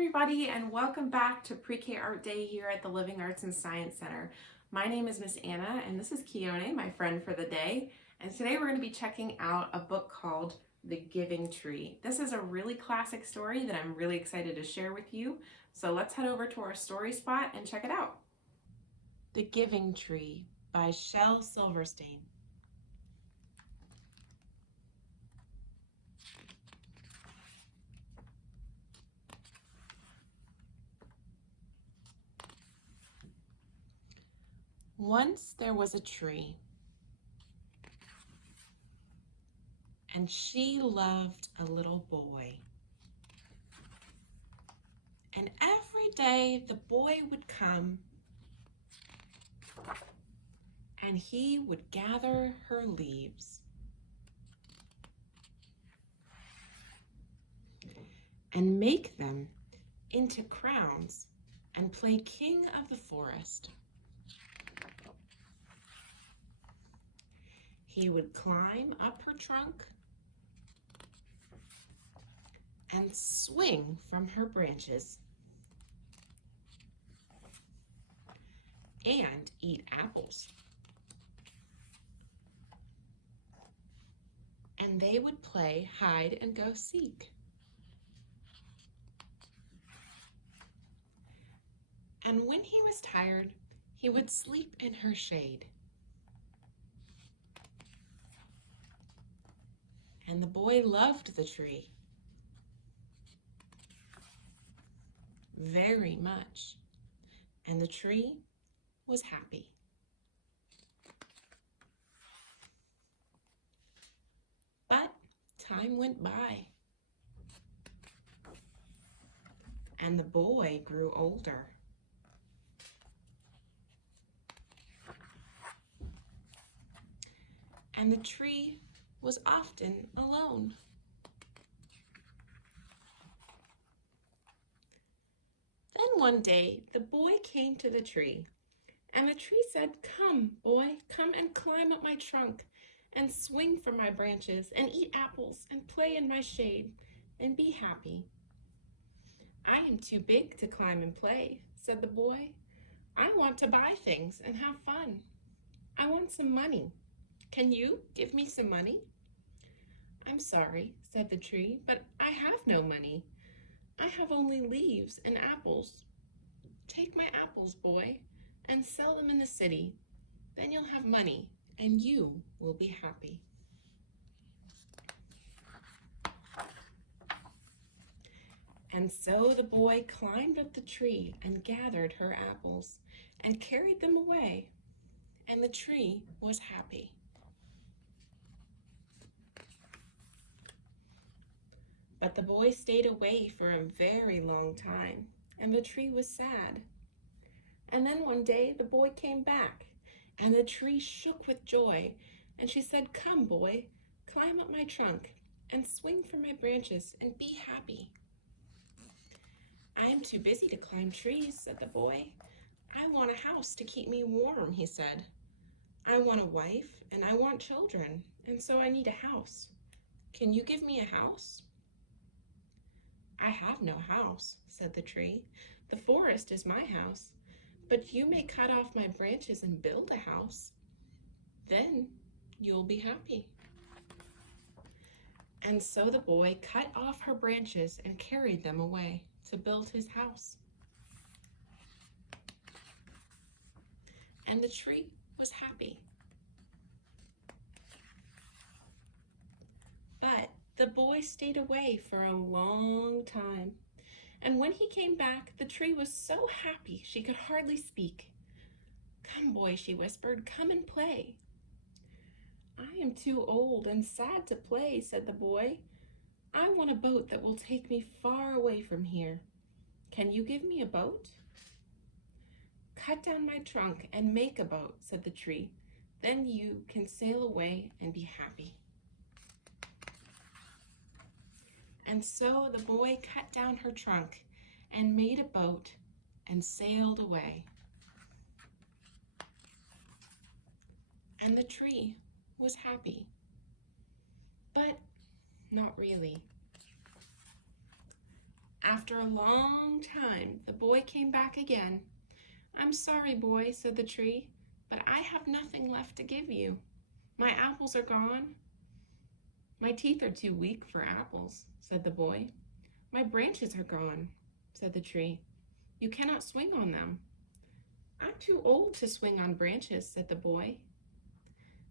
everybody, and welcome back to Pre-K Art Day here at the Living Arts and Science Center. My name is Miss Anna, and this is Keone, my friend for the day. And today we're going to be checking out a book called The Giving Tree. This is a really classic story that I'm really excited to share with you. So let's head over to our story spot and check it out. The Giving Tree by Shel Silverstein. Once there was a tree, and she loved a little boy. And every day the boy would come and he would gather her leaves and make them into crowns and play king of the forest. He would climb up her trunk and swing from her branches and eat apples. And they would play hide and go seek. And when he was tired, he would sleep in her shade. And the boy loved the tree very much, and the tree was happy. But time went by, and the boy grew older. And the tree was often alone. Then one day the boy came to the tree, and the tree said, "Come, boy, come and climb up my trunk and swing from my branches and eat apples and play in my shade and be happy." "I am too big to climb and play," said the boy. "I want to buy things and have fun. I want some money. Can you give me some money?" "I'm sorry," said the tree, "but I have no money. I have only leaves and apples. Take my apples, boy, and sell them in the city. Then you'll have money and you will be happy." And so the boy climbed up the tree and gathered her apples and carried them away, and the tree was happy. But the boy stayed away for a very long time, and the tree was sad. And then one day the boy came back, and the tree shook with joy, and she said, "Come, boy, climb up my trunk and swing from my branches and be happy." "I am too busy to climb trees," said the boy. "I want a house to keep me warm," he said. "I want a wife and I want children, and so I need a house. Can you give me a house?" "I have no house," said the tree. "The forest is my house, but you may cut off my branches and build a house. Then you'll be happy." And so the boy cut off her branches and carried them away to build his house. And the tree was happy. But the boy stayed away for a long time, and when he came back, the tree was so happy she could hardly speak. "Come, boy," she whispered, "come and play." "I am too old and sad to play," said the boy. "I want a boat that will take me far away from here. Can you give me a boat?" "Cut down my trunk and make a boat," said the tree. "Then you can sail away and be happy." And so the boy cut down her trunk and made a boat and sailed away. And the tree was happy. But not really. After a long time, the boy came back again. "I'm sorry, boy," said the tree, "but I have nothing left to give you. My apples are gone." "My teeth are too weak for apples," said the boy. "My branches are gone," said the tree. "You cannot swing on them." "I'm too old to swing on branches," said the boy.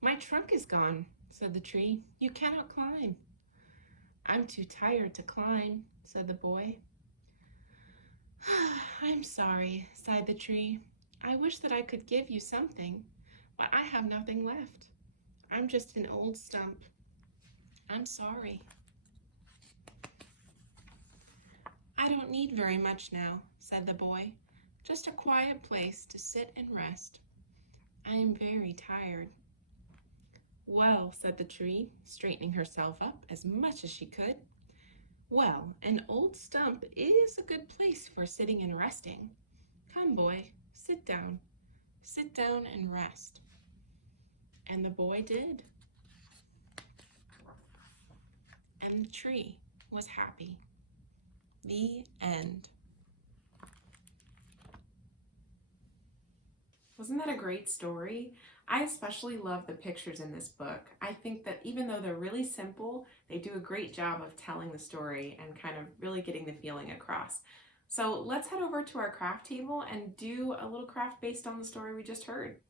"My trunk is gone," said the tree. "You cannot climb." "I'm too tired to climb," said the boy. "I'm sorry," sighed the tree. "I wish that I could give you something, but I have nothing left. I'm just an old stump. I'm sorry." "I don't need very much now," said the boy. "Just a quiet place to sit and rest. I am very tired." "Well," said the tree, straightening herself up as much as she could. "Well, an old stump is a good place for sitting and resting. Come, boy, sit down. Sit down and rest." And the boy did. And the tree was happy. The end. Wasn't that a great story? I especially love the pictures in this book. I think that even though they're really simple, they do a great job of telling the story and kind of really getting the feeling across. So let's head over to our craft table and do a little craft based on the story we just heard.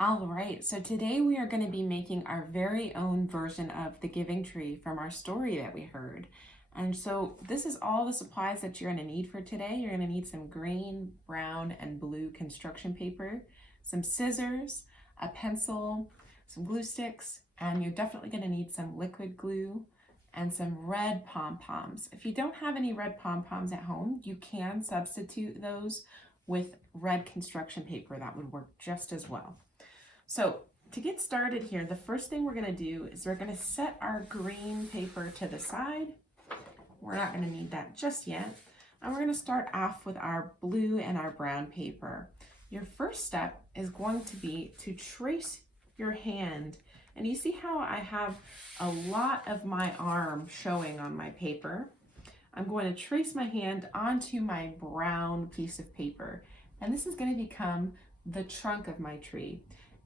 All right, so today we are going to be making our very own version of the giving tree from our story that we heard. And so this is all the supplies that you're going to need for today. You're going to need some green, brown, and blue construction paper, some scissors, a pencil, some glue sticks, and you're definitely going to need some liquid glue and some red pom-poms. If you don't have any red pom-poms at home, you can substitute those with red construction paper. That would work just as well. So to get started here, the first thing we're going to do is we're going to set our green paper to the side. We're not going to need that just yet. And we're going to start off with our blue and our brown paper. Your first step is going to be to trace your hand. And you see how I have a lot of my arm showing on my paper? I'm going to trace my hand onto my brown piece of paper. And this is going to become the trunk of my tree.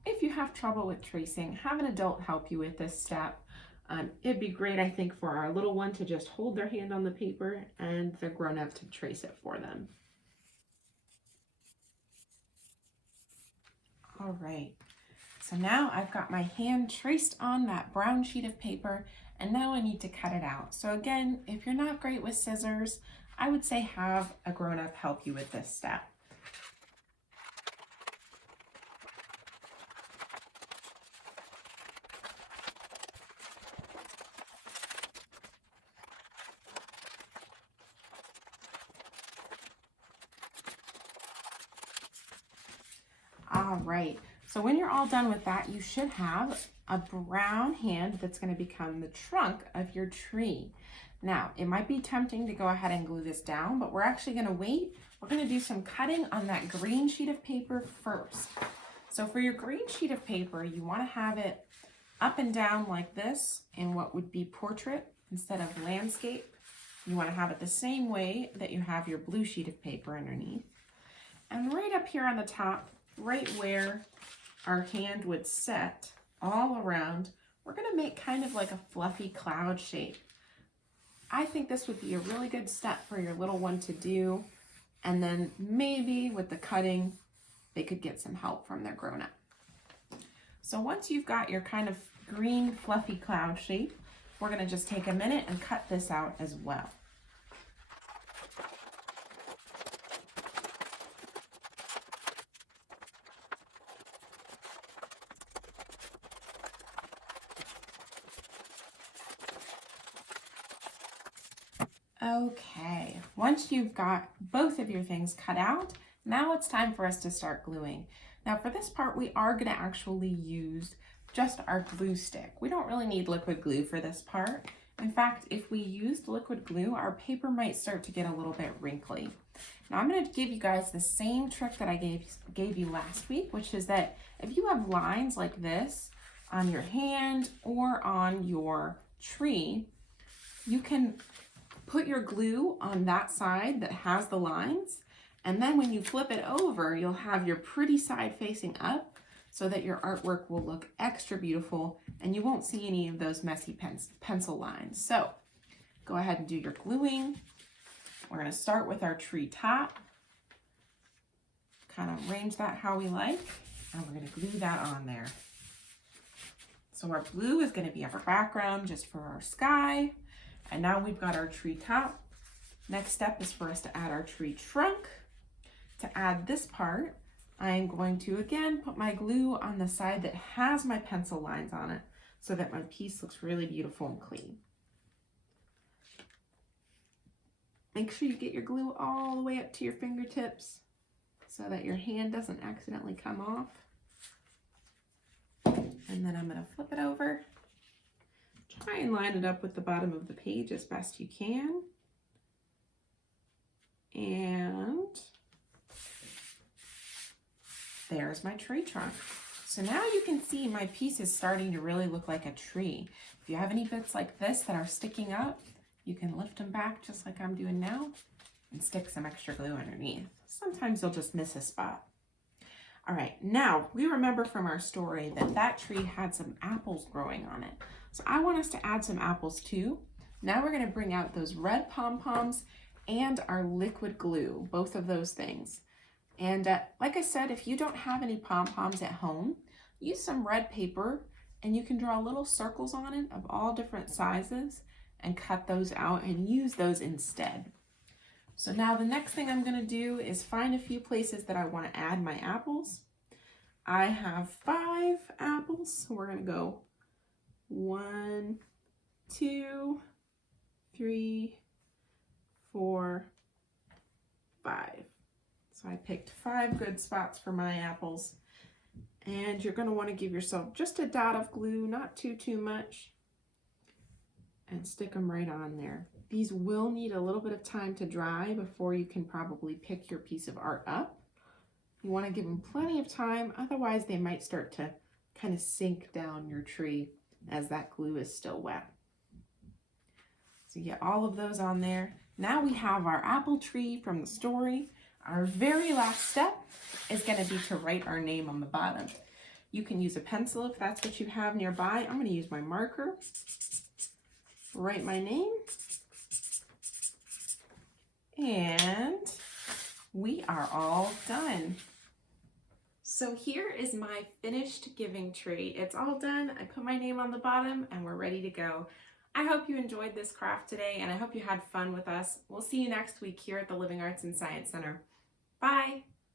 If you have trouble with tracing, have an adult help you with this step. It'd be great, I think, for our little one to just hold their hand on the paper and the grown-up to trace it for them. All right, so now I've got my hand traced on that brown sheet of paper, and now I need to cut it out. So again, if you're not great with scissors, I would say have a grown-up help you with this step. All right, so when you're all done with that, you should have a brown hand that's going to become the trunk of your tree. Now, it might be tempting to go ahead and glue this down, but we're actually going to wait. We're going to do some cutting on that green sheet of paper first. So for your green sheet of paper, you want to have it up and down like this in what would be portrait instead of landscape. You want to have it the same way that you have your blue sheet of paper underneath. And right up here on the top, right where our hand would set all around, we're going to make kind of like a fluffy cloud shape. I think this would be a really good step for your little one to do, and then maybe with the cutting they could get some help from their grown-up. So once you've got your kind of green fluffy cloud shape, we're going to just take a minute and cut this out as well. Okay, once you've got both of your things cut out, now it's time for us to start gluing. Now for this part, we are going to actually use just our glue stick. We don't really need liquid glue for this part. In fact, if we used liquid glue, our paper might start to get a little bit wrinkly. Now I'm going to give you guys the same trick that I gave you last week, which is that if you have lines like this on your hand or on your tree, you can put your glue on that side that has the lines, and then when you flip it over, you'll have your pretty side facing up so that your artwork will look extra beautiful and you won't see any of those messy pencil lines. So go ahead and do your gluing. We're going to start with our tree top. Kind of arrange that how we like, and we're going to glue that on there. So our blue is going to be our background just for our sky. And now we've got our tree top. Next step is for us to add our tree trunk. To add this part, I'm going to again put my glue on the side that has my pencil lines on it so that my piece looks really beautiful and clean. Make sure you get your glue all the way up to your fingertips so that your hand doesn't accidentally come off. And then I'm going to flip it over. Try and line it up with the bottom of the page as best you can. And there's my tree trunk. So now you can see my piece is starting to really look like a tree. If you have any bits like this that are sticking up, you can lift them back just like I'm doing now and stick some extra glue underneath. Sometimes you'll just miss a spot. All right, now we remember from our story that that tree had some apples growing on it. So I want us to add some apples too. Now we're going to bring out those red pom-poms and our liquid glue, both of those things. And like I said, if you don't have any pom-poms at home, use some red paper and you can draw little circles on it of all different sizes and cut those out and use those instead. So now the next thing I'm going to do is find a few places that I want to add my apples. I have 5 apples, so we're going to go 1, 2, 3, 4, 5. So I picked 5 good spots for my apples. And you're going to want to give yourself just a dot of glue, not too much, and stick them right on there. These will need a little bit of time to dry before you can probably pick your piece of art up. You want to give them plenty of time, otherwise they might start to kind of sink down your tree as that glue is still wet. So you get all of those on there. Now we have our apple tree from the story. Our very last step is going to be to write our name on the bottom. You can use a pencil if that's what you have nearby. I'm going to use my marker. Write my name. And we are all done. So here is my finished giving tree. It's all done. I put my name on the bottom and we're ready to go. I hope you enjoyed this craft today and I hope you had fun with us. We'll see you next week here at the Living Arts and Science Center. Bye.